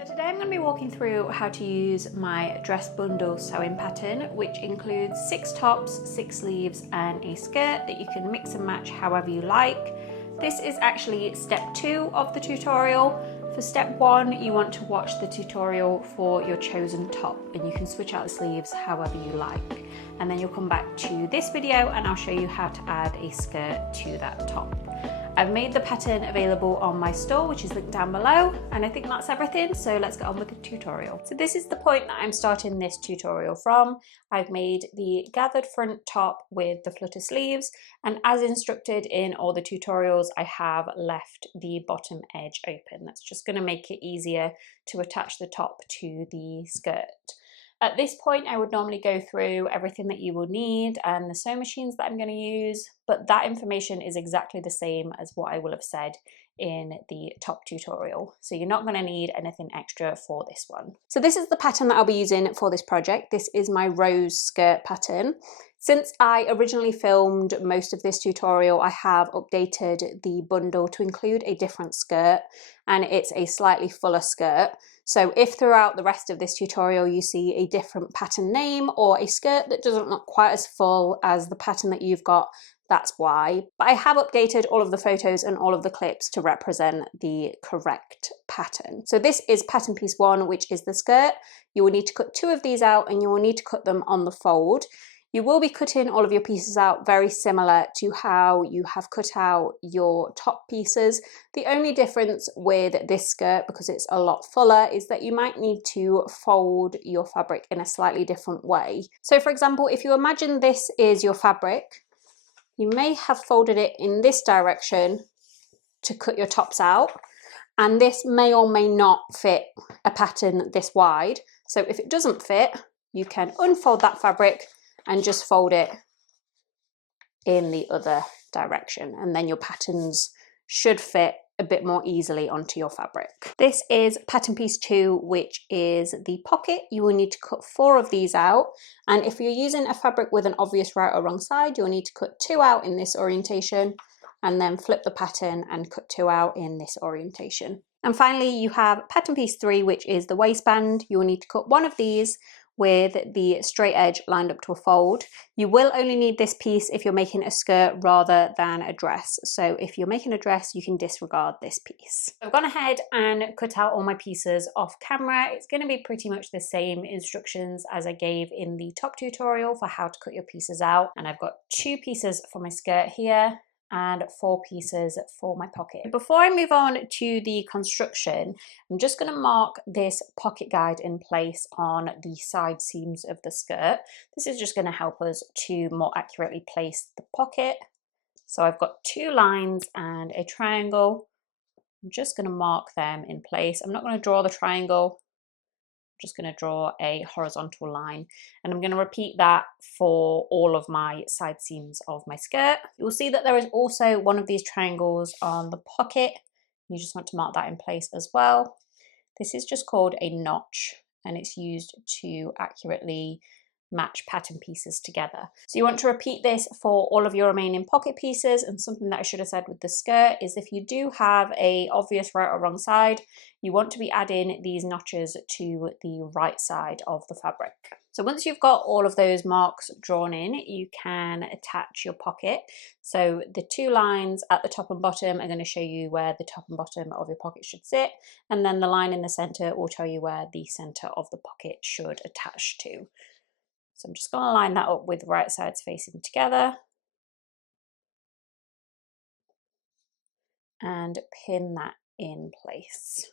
So today I'm going to be walking through how to use my dress bundle sewing pattern, which includes 6 tops, 6 sleeves and a skirt that you can mix and match however you like. This is actually step 2 of the tutorial. For step 1 you want to watch the tutorial for your chosen top and you can switch out the sleeves however you like. And then you'll come back to this video and I'll show you how to add a skirt to that top. I've made the pattern available on my store, which is linked down below, and I think that's everything, so let's get on with the tutorial. So this is the point that I'm starting this tutorial from. I've made the gathered front top with the flutter sleeves, and as instructed in all the tutorials, I have left the bottom edge open. That's just going to make it easier to attach the top to the skirt. At this point, I would normally go through everything that you will need and the sewing machines that I'm going to use, but that information is exactly the same as what I will have said in the top tutorial. So you're not going to need anything extra for this one. So this is the pattern that I'll be using for this project. This is my rose skirt pattern. Since I originally filmed most of this tutorial, I have updated the bundle to include a different skirt, and it's a slightly fuller skirt. So if throughout the rest of this tutorial you see a different pattern name or a skirt that doesn't look quite as full as the pattern that you've got, that's why. But I have updated all of the photos and all of the clips to represent the correct pattern. So this is pattern piece 1, which is the skirt. You will need to cut 2 of these out and you will need to cut them on the fold. You will be cutting all of your pieces out very similar to how you have cut out your top pieces. The only difference with this skirt, because it's a lot fuller, is that you might need to fold your fabric in a slightly different way. So for example, if you imagine this is your fabric, you may have folded it in this direction to cut your tops out, and this may or may not fit a pattern this wide. So if it doesn't fit, you can unfold that fabric and just fold it in the other direction, and then your patterns should fit a bit more easily onto your fabric. This is pattern piece 2, which is the pocket. You will need to cut 4 of these out, and if you're using a fabric with an obvious right or wrong side, you'll need to cut 2 out in this orientation and then flip the pattern and cut 2 out in this orientation. And finally you have pattern piece 3, which is the waistband. You will need to cut 1 of these with the straight edge lined up to a fold. You will only need this piece if you're making a skirt rather than a dress. So if you're making a dress, you can disregard this piece. I've gone ahead and cut out all my pieces off camera. It's going to be pretty much the same instructions as I gave in the top tutorial for how to cut your pieces out. And I've got 2 pieces for my skirt here and 4 pieces for my pocket. Before I move on to the construction, I'm just going to mark this pocket guide in place on the side seams of the skirt. This is just going to help us to more accurately place the pocket. So I've got 2 lines and a triangle. I'm just going to mark them in place. I'm not going to draw the triangle. Just going to draw a horizontal line, and I'm going to repeat that for all of my side seams of my skirt. You'll see that there is also one of these triangles on the pocket. You just want to mark that in place as well. This is just called a notch, and it's used to accurately match pattern pieces together. So you want to repeat this for all of your remaining pocket pieces. And something that I should have said with the skirt is if you do have a obvious right or wrong side, you want to be adding these notches to the right side of the fabric. So once you've got all of those marks drawn in, you can attach your pocket. So the 2 lines at the top and bottom are going to show you where the top and bottom of your pocket should sit, and then the line in the center will tell you where the center of the pocket should attach to. So I'm just going to line that up with right sides facing together and pin that in place.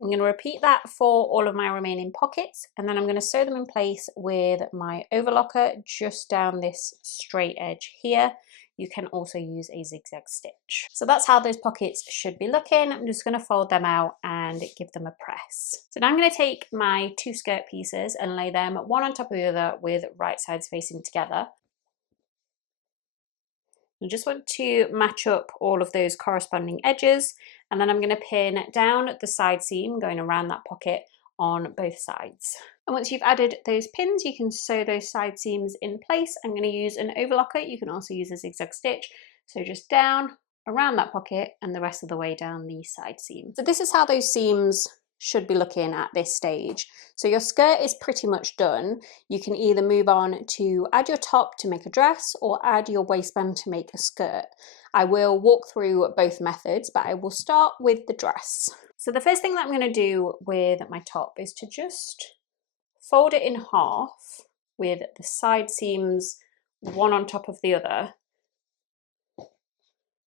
I'm going to repeat that for all of my remaining pockets, and then I'm going to sew them in place with my overlocker just down this straight edge here. You can also use a zigzag stitch. So that's how those pockets should be looking. I'm just going to fold them out and give them a press. So now I'm going to take my 2 skirt pieces and lay them one on top of the other with right sides facing together. You just want to match up all of those corresponding edges, and then I'm going to pin down the side seam going around that pocket on both sides. And once you've added those pins, you can sew those side seams in place. I'm going to use an overlocker. You can also use a zigzag stitch. So just down around that pocket and the rest of the way down the side seam. So this is how those seams should be looking at this stage. So your skirt is pretty much done. You can either move on to add your top to make a dress or add your waistband to make a skirt. I will walk through both methods, but I will start with the dress. So the first thing that I'm going to do with my top is to just fold it in half with the side seams one on top of the other,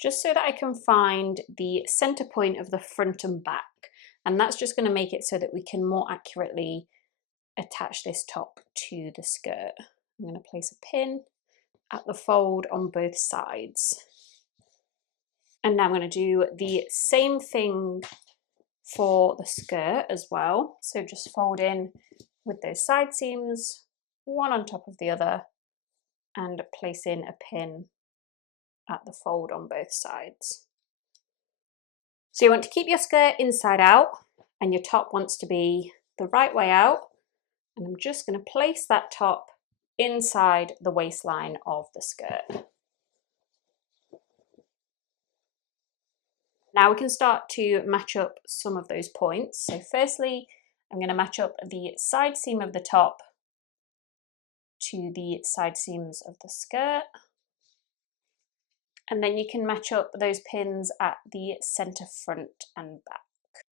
just so that I can find the center point of the front and back. And that's just going to make it so that we can more accurately attach this top to the skirt. I'm going to place a pin at the fold on both sides. And now I'm going to do the same thing for the skirt as well. So just fold in with those side seams, one on top of the other, and place in a pin at the fold on both sides. So you want to keep your skirt inside out and your top wants to be the right way out. And I'm just going to place that top inside the waistline of the skirt. Now we can start to match up some of those points. So firstly, I'm going to match up the side seam of the top to the side seams of the skirt. And then you can match up those pins at the center front and back.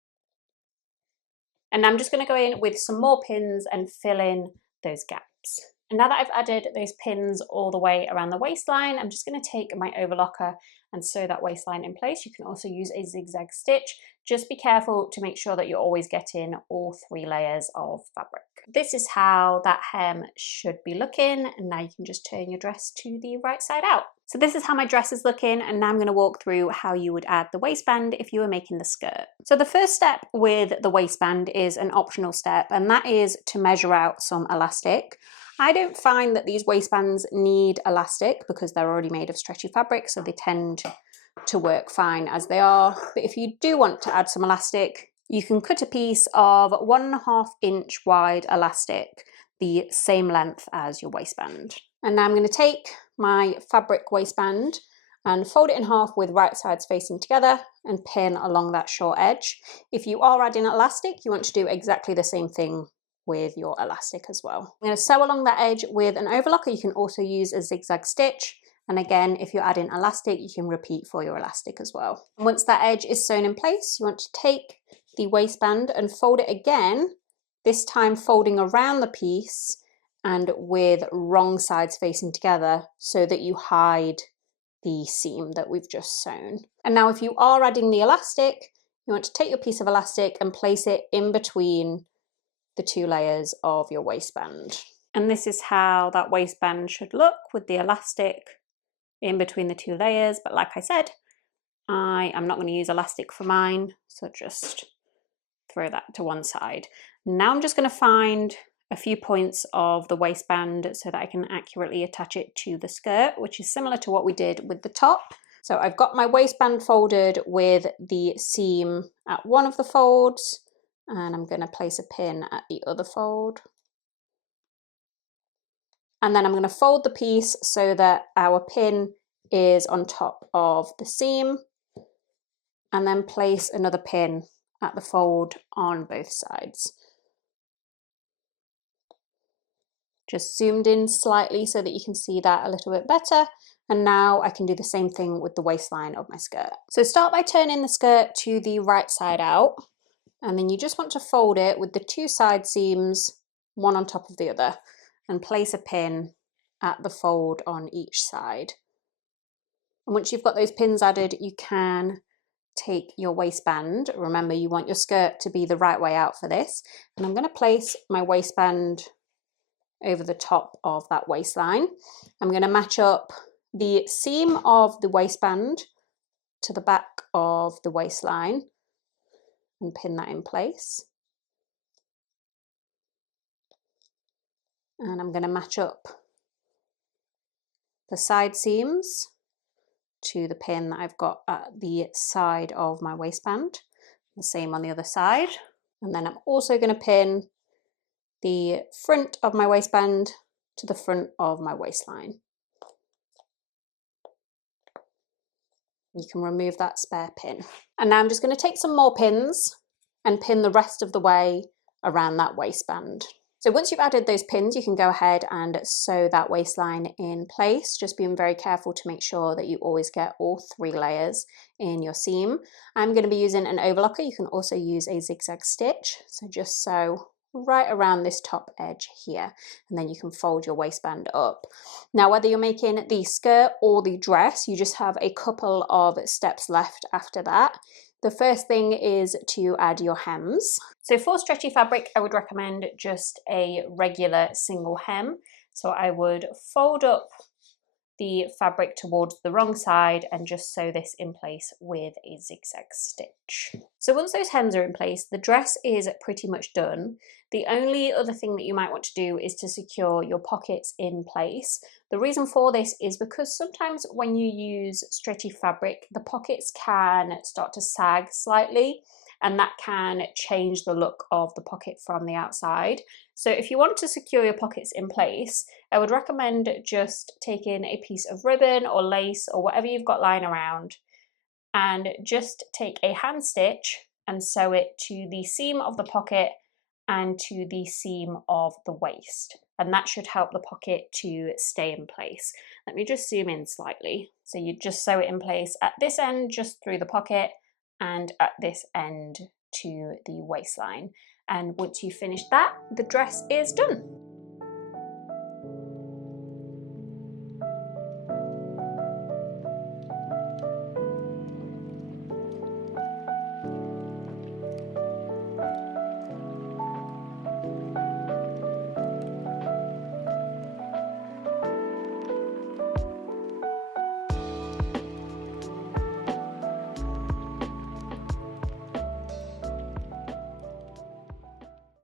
And I'm just going to go in with some more pins and fill in those gaps. And now that I've added those pins all the way around the waistline, I'm just going to take my overlocker and sew that waistline in place. You can also use a zigzag stitch. Just be careful to make sure that you're always getting all 3 layers of fabric. This is how that hem should be looking, and now you can just turn your dress to the right side out. So this is how my dress is looking, and now I'm going to walk through how you would add the waistband if you were making the skirt. So the first step with the waistband is an optional step, and that is to measure out some elastic. I don't find that these waistbands need elastic because they're already made of stretchy fabric, so they tend to work fine as they are. But if you do want to add some elastic, you can cut a piece of 1.5 inch wide elastic, the same length as your waistband. And now I'm going to take my fabric waistband and fold it in half with right sides facing together and pin along that short edge. If you are adding elastic, you want to do exactly the same thing with your elastic as well. I'm going to sew along that edge with an overlocker. You can also use a zigzag stitch. And again, if you're adding elastic, you can repeat for your elastic as well. And once that edge is sewn in place, you want to take the waistband and fold it again, this time folding around the piece and with wrong sides facing together so that you hide the seam that we've just sewn. And now if you are adding the elastic, you want to take your piece of elastic and place it in between the 2 layers of your waistband. And this is how that waistband should look with the elastic in between the 2 layers. But like I said, I am not going to use elastic for mine, so just throw that to one side. Now I'm just going to find a few points of the waistband so that I can accurately attach it to the skirt, which is similar to what we did with the top. So I've got my waistband folded with the seam at one of the folds, and I'm going to place a pin at the other fold. And then I'm going to fold the piece so that our pin is on top of the seam, and then place another pin at the fold on both sides. Just zoomed in slightly so that you can see that a little bit better. And now I can do the same thing with the waistline of my skirt. So start by turning the skirt to the right side out, and then you just want to fold it with the 2 side seams, one on top of the other, and place a pin at the fold on each side. And once you've got those pins added, you can take your waistband. Remember, you want your skirt to be the right way out for this. And I'm going to place my waistband over the top of that waistline. I'm going to match up the seam of the waistband to the back of the waistline and pin that in place. And I'm going to match up the side seams to the pin that I've got at the side of my waistband. The same on the other side. And then I'm also going to pin the front of my waistband to the front of my waistline. You can remove that spare pin. And now I'm just going to take some more pins and pin the rest of the way around that waistband. So once you've added those pins, you can go ahead and sew that waistline in place, just being very careful to make sure that you always get all 3 layers in your seam. I'm going to be using an overlocker. You can also use a zigzag stitch, so just sew right around this top edge here, and then you can fold your waistband up. Now, whether you're making the skirt or the dress, you just have a couple of steps left after that. The first thing is to add your hems. So for stretchy fabric, I would recommend just a regular single hem. So I would fold up the fabric towards the wrong side and just sew this in place with a zigzag stitch. So once those hems are in place, the dress is pretty much done. The only other thing that you might want to do is to secure your pockets in place. The reason for this is because sometimes when you use stretchy fabric, the pockets can start to sag slightly, and that can change the look of the pocket from the outside. So if you want to secure your pockets in place, I would recommend just taking a piece of ribbon or lace or whatever you've got lying around, and just take a hand stitch and sew it to the seam of the pocket and to the seam of the waist. And that should help the pocket to stay in place. Let me just zoom in slightly. So you just sew it in place at this end, just through the pocket, and at this end to the waistline. And once you finish that, the dress is done.